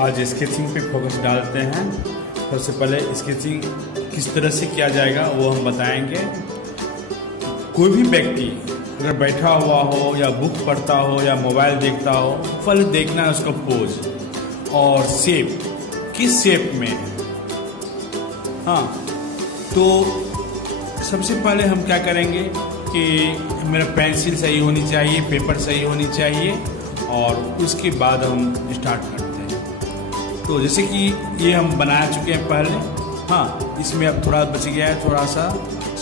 आज स्केचिंग पे फोकस डालते हैं। सबसे पहले स्केचिंग किस तरह से किया जाएगा वो हम बताएंगे। कोई भी व्यक्ति अगर बैठा हुआ हो या बुक पढ़ता हो या मोबाइल देखता हो, पहले देखना है उसका पोज और शेप, किस शेप में। हाँ, तो सबसे पहले हम क्या करेंगे कि मेरा पेंसिल सही होनी चाहिए, पेपर सही होनी चाहिए और उसके बाद हम स्टार्ट करते हैं। तो जैसे कि ये हम बना चुके हैं पहले। हाँ, इसमें अब थोड़ा बच गया है, थोड़ा सा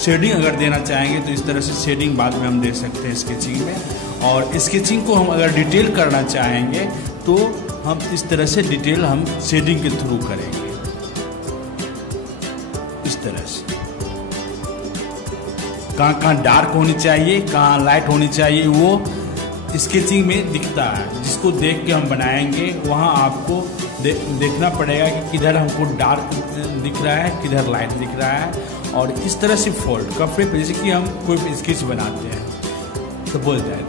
शेडिंग अगर देना चाहेंगे तो इस तरह से शेडिंग बाद में हम दे सकते हैं स्केचिंग में। और स्केचिंग को हम अगर डिटेल करना चाहेंगे तो हम इस तरह से डिटेल हम शेडिंग के थ्रू करेंगे, इस तरह से। कहाँ डार्क होनी चाहिए, कहाँ लाइट होनी चाहिए, वो स्केचिंग में दिखता है। जिसको देख के हम बनाएंगे वहाँ आपको देखना पड़ेगा कि किधर हमको डार्क दिख रहा है, किधर लाइट दिख रहा है। और इस तरह से फोल्ड कपड़े पे, जैसे कि हम कोई भी स्केच बनाते हैं तो बोल जाए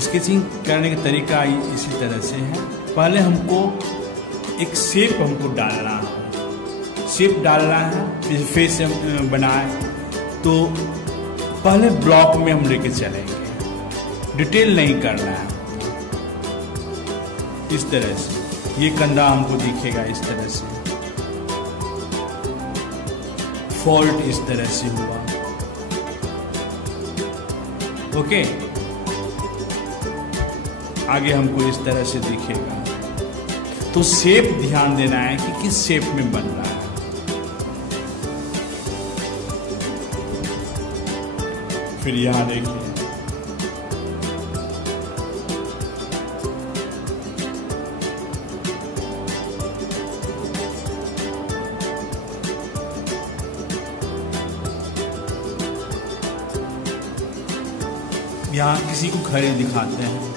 स्केचिंग करने का तरीका इसी तरह से है। पहले हमको एक शेप हमको डालना है, शेप डालना है। फेस बनाए तो पहले ब्लॉक में हम लेके चलेंगे, डिटेल नहीं करना है। इस तरह से ये कंधा हमको दिखेगा, इस तरह से फॉल्ट इस तरह से हुआ। ओके, आगे हमको इस तरह से दिखेगा। तो शेप ध्यान देना है कि किस शेप में बन रहा है। फिर यहां देखिए, यहां किसी को खड़े दिखाते हैं।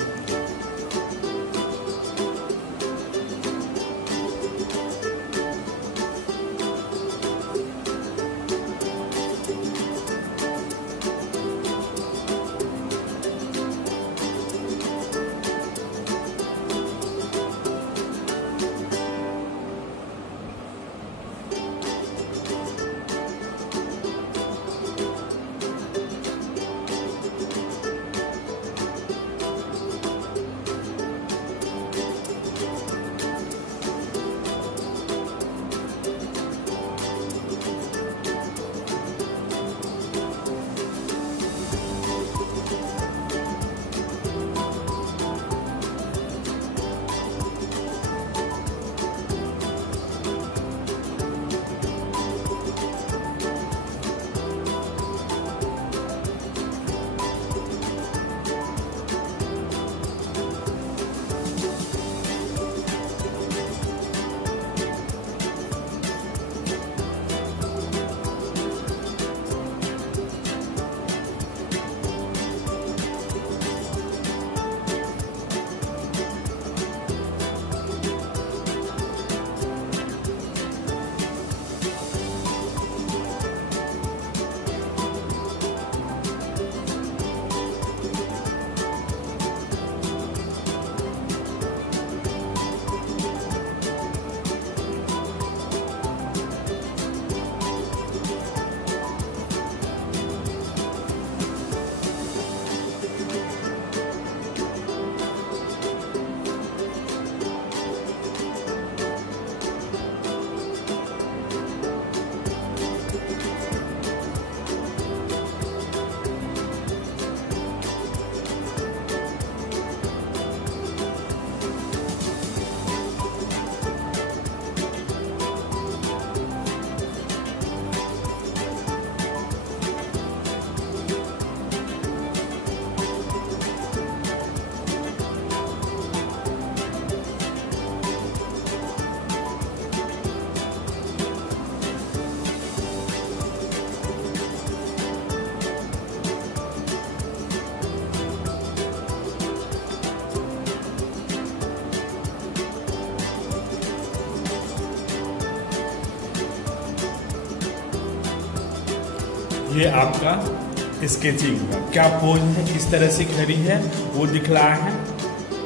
ये आपका स्केचिंग का क्या पोज है, किस तरह से खड़ी है वो दिखला है।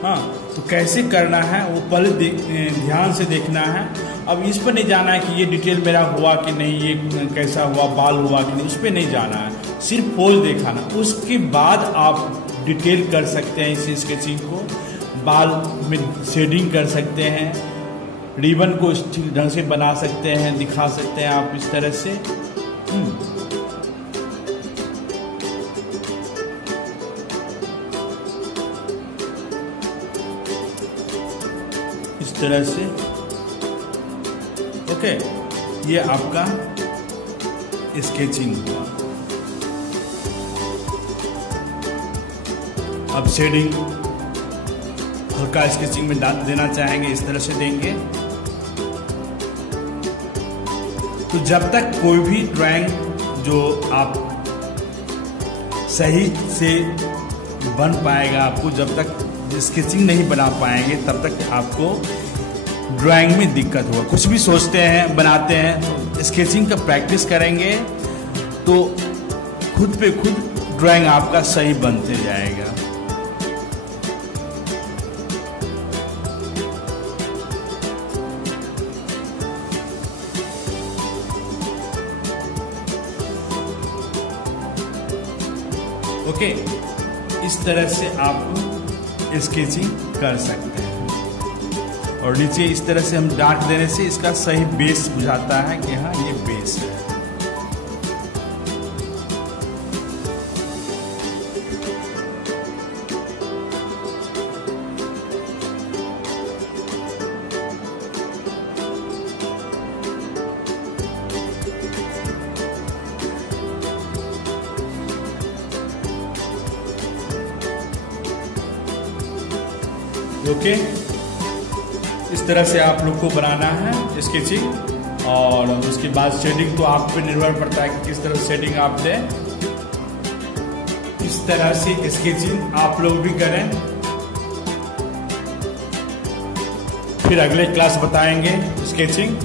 हाँ, तो कैसे करना है वो पहले ध्यान से देखना है। अब इस पर नहीं जाना है कि ये डिटेल मेरा हुआ कि नहीं, ये कैसा हुआ, बाल हुआ कि नहीं, उस पर नहीं जाना है, सिर्फ पोज दिखाना। उसके बाद आप डिटेल कर सकते हैं इस स्केचिंग को, बाल में शेडिंग कर सकते हैं, रिबन को इस ढंग से बना सकते हैं, दिखा सकते हैं आप इस तरह से। इस तरह से ओके, ये आपका स्केचिंग हुआ। अब शेडिंग हल्का स्केचिंग में देना चाहेंगे, इस तरह से देंगे। तो जब तक कोई भी ड्राइंग जो आप सही से बन पाएगा, आपको जब तक स्केचिंग नहीं बना पाएंगे तब तक आपको ड्राइंग में दिक्कत होगा। कुछ भी सोचते हैं, बनाते हैं, तो स्केचिंग का प्रैक्टिस करेंगे तो खुद पे खुद ड्राइंग आपका सही बनते जाएगा। ओके, इस तरह से आप स्केचिंग कर सकते हैं। और नीचे इस तरह से हम डार्क देने से इसका सही बेस बुझाता है कि हाँ ये बेस है। ओके, इस तरह से आप लोग को बनाना है स्केचिंग। और उसके बाद शेडिंग तो आप पे निर्भर पड़ता है कि किस तरह शेडिंग आप दें। इस तरह से स्केचिंग आप लोग भी करें। फिर अगले क्लास बताएंगे स्केचिंग।